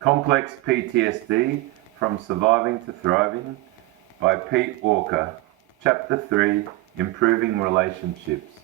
Complex PTSD, From Surviving to Thriving by Pete Walker. Chapter 3, Improving Relationships.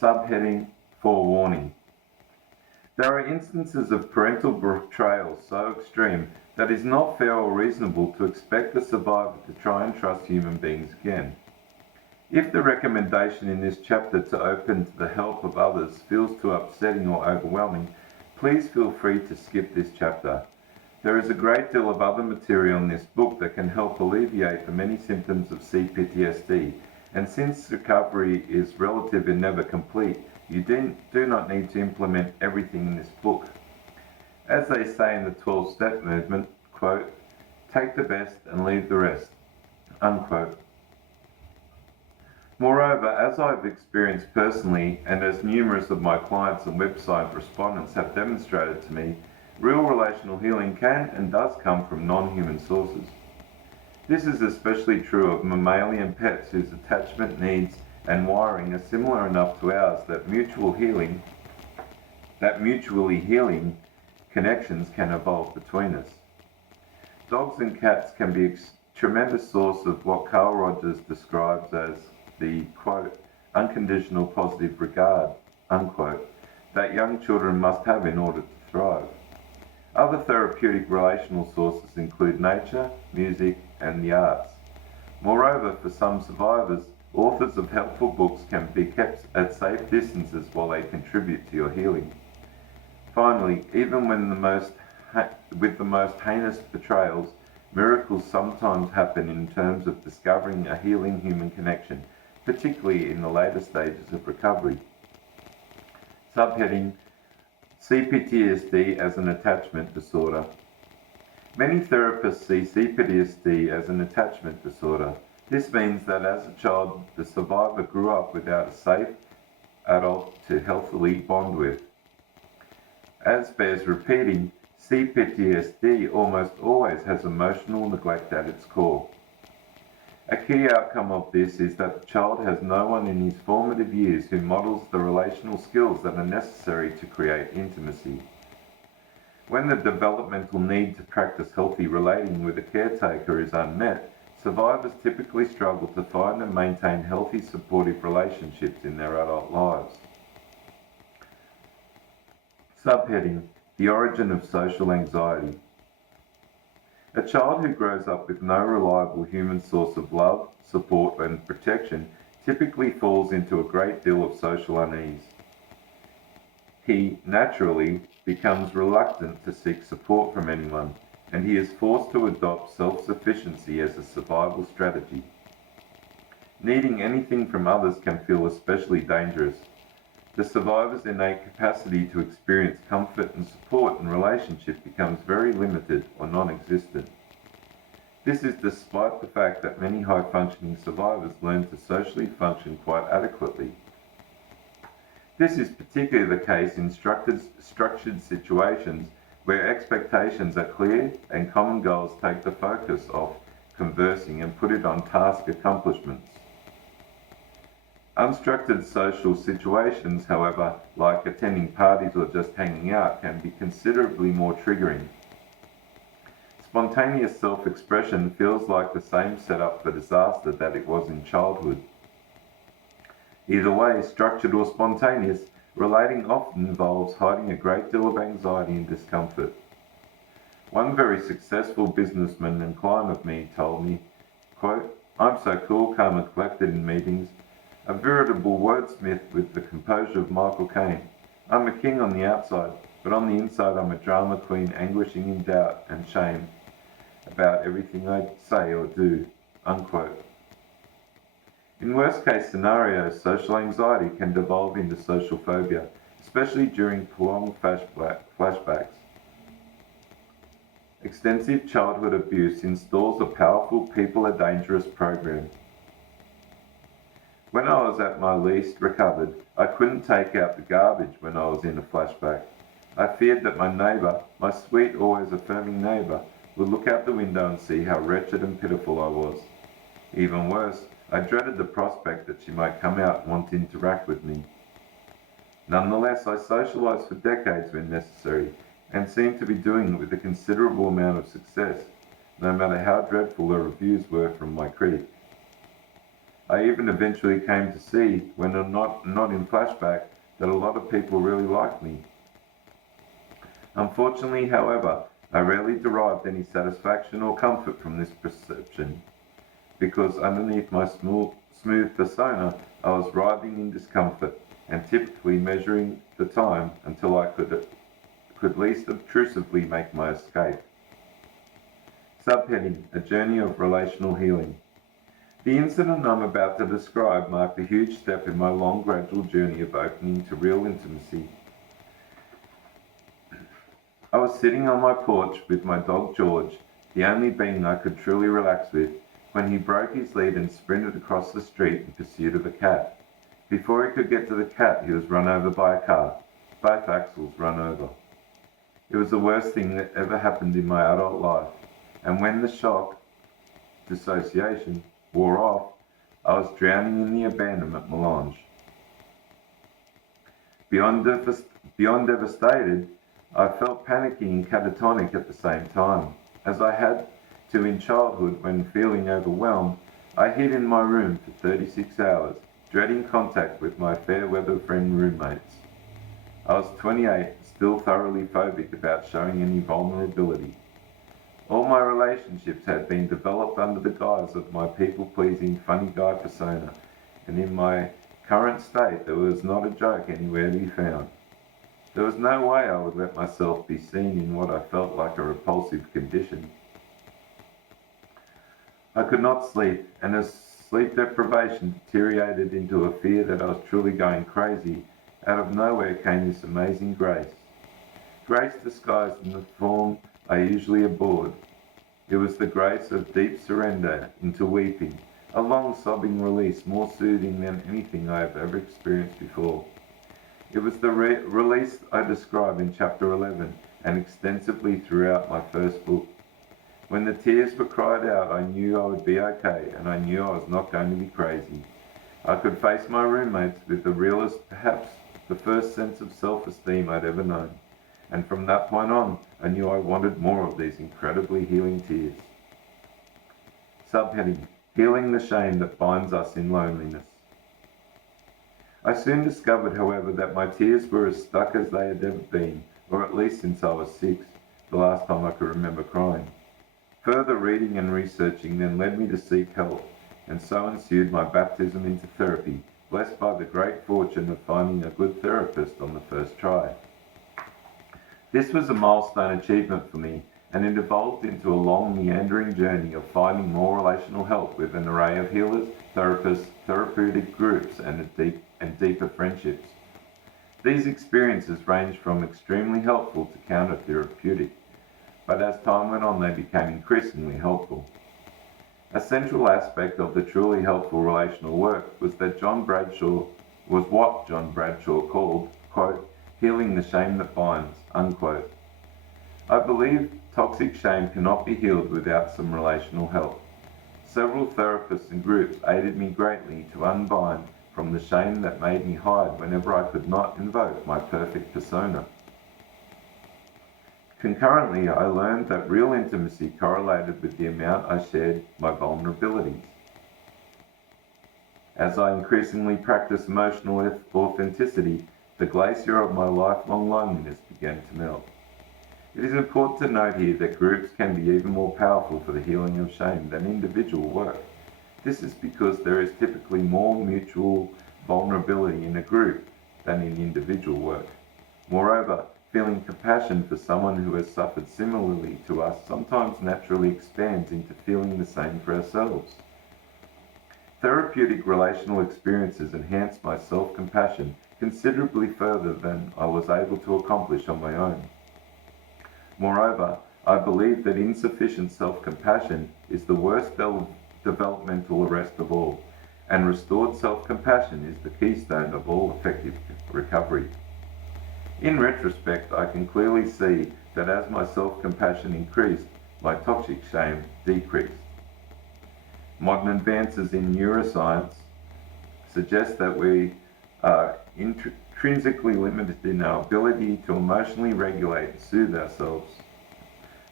Subheading, Forewarning. There are instances of parental betrayal so extreme that it is not fair or reasonable to expect the survivor to try and trust human beings again. If the recommendation in this chapter to open to the help of others feels too upsetting or overwhelming, please feel free to skip this chapter. There is a great deal of other material in this book that can help alleviate the many symptoms of Cptsd, and since recovery is relative and never complete, you do not need to implement everything in this book. As they say in the 12-step movement, quote, take the best and leave the rest, unquote. Moreover, as I've experienced personally, and as numerous of my clients and website respondents have demonstrated to me, real relational healing can and does come from non-human sources. This is especially true of mammalian pets whose attachment needs and wiring are similar enough to ours that mutually healing connections can evolve between us. Dogs and cats can be a tremendous source of what Carl Rogers describes as the, quote, unconditional positive regard, unquote, that young children must have in order to thrive. Other therapeutic relational sources include nature, music, and the arts. Moreover, for some survivors, authors of helpful books can be kept at safe distances while they contribute to your healing. Finally, even when with the most heinous betrayals, miracles sometimes happen in terms of discovering a healing human connection, particularly in the later stages of recovery. Subheading, Cptsd as an attachment disorder. Many therapists see Cptsd as an attachment disorder. This means that as a child, the survivor grew up without a safe adult to healthily bond with. As bears repeating, Cptsd almost always has emotional neglect at its core. A key outcome of this is that the child has no one in his formative years who models the relational skills that are necessary to create intimacy. When the developmental need to practice healthy relating with a caretaker is unmet, survivors typically struggle to find and maintain healthy, supportive relationships in their adult lives. Subheading, The Origin of Social Anxiety. A child who grows up with no reliable human source of love, support, and protection typically falls into a great deal of social unease. He, naturally, becomes reluctant to seek support from anyone, and he is forced to adopt self-sufficiency as a survival strategy. Needing anything from others can feel especially dangerous. The survivor's innate capacity to experience comfort and support in relationship becomes very limited or non-existent. This is despite the fact that many high-functioning survivors learn to socially function quite adequately. This is particularly the case in structured situations where expectations are clear and common goals take the focus off conversing and put it on task accomplishments. Unstructured social situations, however, like attending parties or just hanging out, can be considerably more triggering. Spontaneous self-expression feels like the same setup for disaster that it was in childhood. Either way, structured or spontaneous, relating often involves hiding a great deal of anxiety and discomfort. One very successful businessman and client of me told me, quote, I'm so cool, calm and collected in meetings, a veritable wordsmith with the composure of Michael Caine. I'm a king on the outside, but on the inside I'm a drama queen anguishing in doubt and shame about everything I say or do, unquote. In worst-case scenarios, social anxiety can devolve into social phobia, especially during prolonged flashbacks. Extensive childhood abuse installs a powerful people are dangerous program. When I was at my least recovered, I couldn't take out the garbage when I was in a flashback. I feared that my neighbour, my sweet, always affirming neighbour, would look out the window and see how wretched and pitiful I was. Even worse, I dreaded the prospect that she might come out and want to interact with me. Nonetheless, I socialised for decades when necessary, and seemed to be doing it with a considerable amount of success, no matter how dreadful the reviews were from my critic. I even eventually came to see, when not in flashback, that a lot of people really liked me. Unfortunately, however, I rarely derived any satisfaction or comfort from this perception, because underneath my smooth persona, I was writhing in discomfort and typically measuring the time until I could least obtrusively make my escape. Subheading: A Journey of Relational Healing. The incident I'm about to describe marked a huge step in my long, gradual journey of opening to real intimacy. I was sitting on my porch with my dog George, the only being I could truly relax with, when he broke his lead and sprinted across the street in pursuit of a cat. Before he could get to the cat, he was run over by a car, both axles run over. It was the worst thing that ever happened in my adult life, and when the shock, dissociation, wore off, I was drowning in the abandonment melange. Beyond devastated, I felt panicky and catatonic at the same time, as I had to in childhood when feeling overwhelmed. I hid in my room for 36 hours, dreading contact with my fair-weather friend roommates. I was 28, still thoroughly phobic about showing any vulnerability. All my relationships had been developed under the guise of my people-pleasing, funny guy persona, and in my current state there was not a joke anywhere to be found. There was no way I would let myself be seen in what I felt like a repulsive condition. I could not sleep, and as sleep deprivation deteriorated into a fear that I was truly going crazy, out of nowhere came this amazing grace. Grace disguised in the form I usually abhorred. It was the grace of deep surrender into weeping, a long sobbing release more soothing than anything I have ever experienced before. It was the release I describe in Chapter 11 and extensively throughout my first book. When the tears were cried out, I knew I would be okay, and I knew I was not going to be crazy. I could face my roommates with the realest, perhaps the first sense of self-esteem I'd ever known. And from that point on, I knew I wanted more of these incredibly healing tears. Subheading: Healing the Shame that Binds Us in Loneliness. I soon discovered, however, that my tears were as stuck as they had ever been, or at least since I was 6, the last time I could remember crying. Further reading and researching then led me to seek help, and so ensued my baptism into therapy, blessed by the great fortune of finding a good therapist on the first try. This was a milestone achievement for me, and it evolved into a long, meandering journey of finding more relational help with an array of healers, therapists, therapeutic groups, and deeper friendships. These experiences ranged from extremely helpful to counter-therapeutic, but as time went on they became increasingly helpful. A central aspect of the truly helpful relational work was what John Bradshaw called, quote, healing the shame that binds, unquote. I believe toxic shame cannot be healed without some relational help. Several therapists and groups aided me greatly to unbind from the shame that made me hide whenever I could not invoke my perfect persona. Concurrently, I learned that real intimacy correlated with the amount I shared my vulnerabilities. As I increasingly practiced emotional authenticity, the glacier of my lifelong loneliness began to melt. It is important to note here that groups can be even more powerful for the healing of shame than individual work. This is because there is typically more mutual vulnerability in a group than in individual work. Moreover, feeling compassion for someone who has suffered similarly to us sometimes naturally expands into feeling the same for ourselves. Therapeutic relational experiences enhance my self-compassion considerably further than I was able to accomplish on my own. Moreover, I believe that insufficient self-compassion is the worst developmental arrest of all, and restored self-compassion is the keystone of all effective recovery. In retrospect, I can clearly see that as my self-compassion increased, my toxic shame decreased. Modern advances in neuroscience suggest that we are intrinsically limited in our ability to emotionally regulate and soothe ourselves.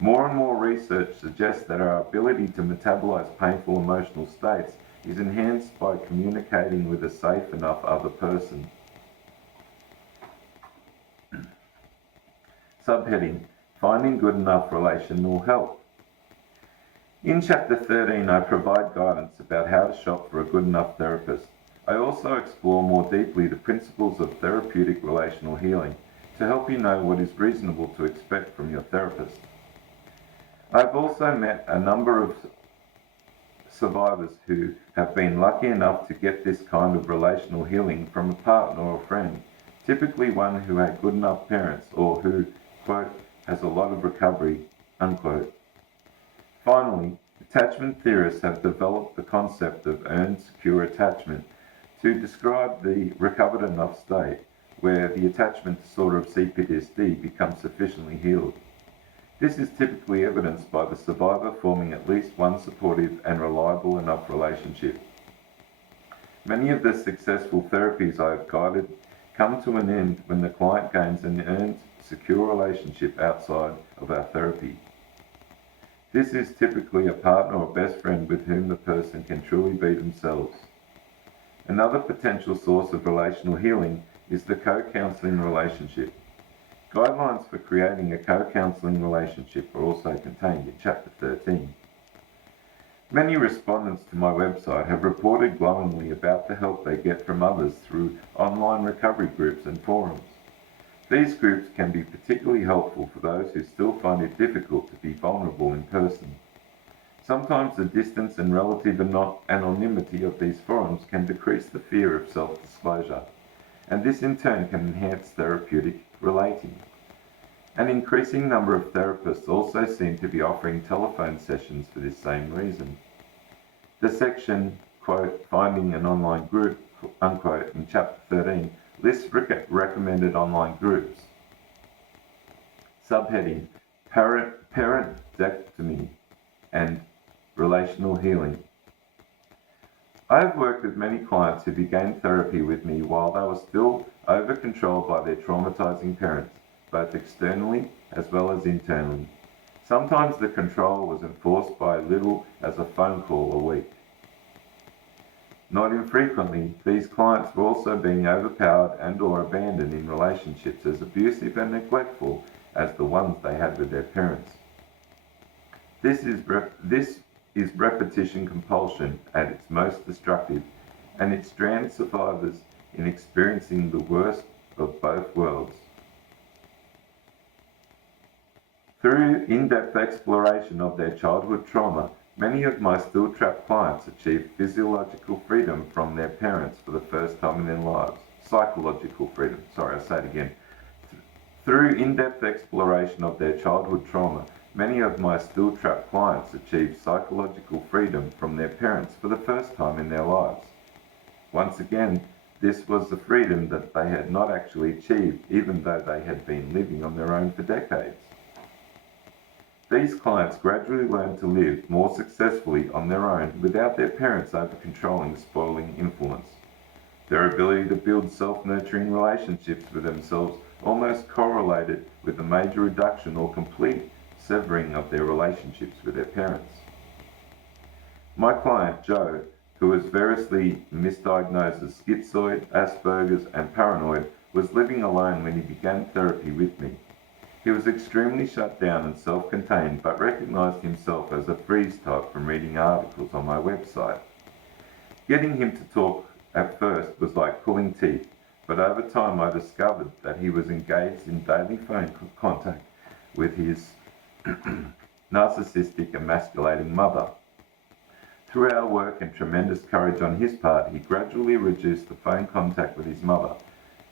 More and more research suggests that our ability to metabolize painful emotional states is enhanced by communicating with a safe enough other person. Subheading: Finding good enough relational help. In Chapter 13, I provide guidance about how to shop for a good enough therapist. I also explore more deeply the principles of therapeutic relational healing to help you know what is reasonable to expect from your therapist. I've also met a number of survivors who have been lucky enough to get this kind of relational healing from a partner or a friend, typically one who had good enough parents or who, quote, has a lot of recovery, unquote. Finally, attachment theorists have developed the concept of earned secure attachment to describe the recovered enough state where the attachment disorder of Cptsd becomes sufficiently healed. This is typically evidenced by the survivor forming at least one supportive and reliable enough relationship. Many of the successful therapies I have guided come to an end when the client gains an earned, secure relationship outside of our therapy. This is typically a partner or best friend with whom the person can truly be themselves. Another potential source of relational healing is the co-counselling relationship. Guidelines for creating a co-counselling relationship are also contained in Chapter 13. Many respondents to my website have reported glowingly about the help they get from others through online recovery groups and forums. These groups can be particularly helpful for those who still find it difficult to be vulnerable in person. Sometimes the distance and relative anonymity of these forums can decrease the fear of self-disclosure, and this in turn can enhance therapeutic relating. An increasing number of therapists also seem to be offering telephone sessions for this same reason. The section, quote, Finding an Online Group, unquote, in Chapter 13 lists recommended online groups. Subheading: Parentectomy and Relational Healing. I have worked with many clients who began therapy with me while they were still over-controlled by their traumatizing parents, both externally as well as internally. Sometimes the control was enforced by as little as a phone call a week. Not infrequently, these clients were also being overpowered and or abandoned in relationships as abusive and neglectful as the ones they had with their parents. This is repetition compulsion at its most destructive, and it strands survivors in experiencing the worst of both worlds. Through in-depth exploration of their childhood trauma, many of my still trapped clients achieved physiological freedom from their parents for the first time in their lives. Psychological freedom. Through in-depth exploration of their childhood trauma, many of my still trapped clients achieved psychological freedom from their parents for the first time in their lives. Once again, this was the freedom that they had not actually achieved, even though they had been living on their own for decades. These clients gradually learned to live more successfully on their own without their parents over-controlling, spoiling influence. Their ability to build self-nurturing relationships with themselves almost correlated with a major reduction or complete severing of their relationships with their parents. My client, Joe, who was variously misdiagnosed as schizoid, Asperger's, and paranoid, was living alone when he began therapy with me. He was extremely shut down and self-contained, but recognized himself as a freeze type from reading articles on my website. Getting him to talk at first was like pulling teeth, but over time I discovered that he was engaged in daily phone contact with his narcissistic, emasculating mother. Through our work and tremendous courage on his part, he gradually reduced the phone contact with his mother,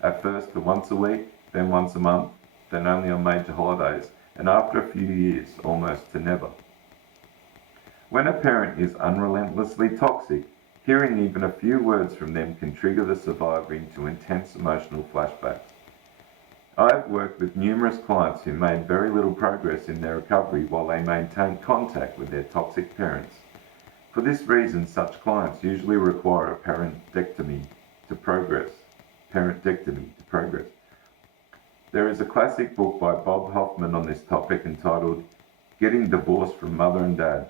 at first to once a week, then once a month, then only on major holidays, and after a few years, almost to never. When a parent is unrelentlessly toxic, hearing even a few words from them can trigger the survivor into intense emotional flashbacks. I have worked with numerous clients who made very little progress in their recovery while they maintained contact with their toxic parents. For this reason, such clients usually require a parentectomy to progress. progress. There is a classic book by Bob Hoffman on this topic entitled Getting Divorced from Mother and Dad.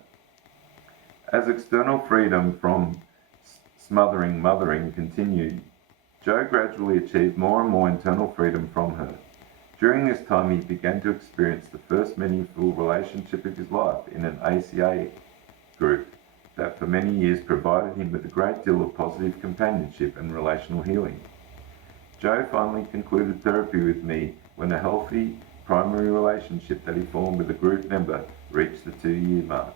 As external freedom from smothering mothering continued, Joe gradually achieved more and more internal freedom from her. During this time, he began to experience the first meaningful relationship of his life in an ACA group that for many years provided him with a great deal of positive companionship and relational healing. Joe finally concluded therapy with me when a healthy primary relationship that he formed with a group member reached the 2-year mark.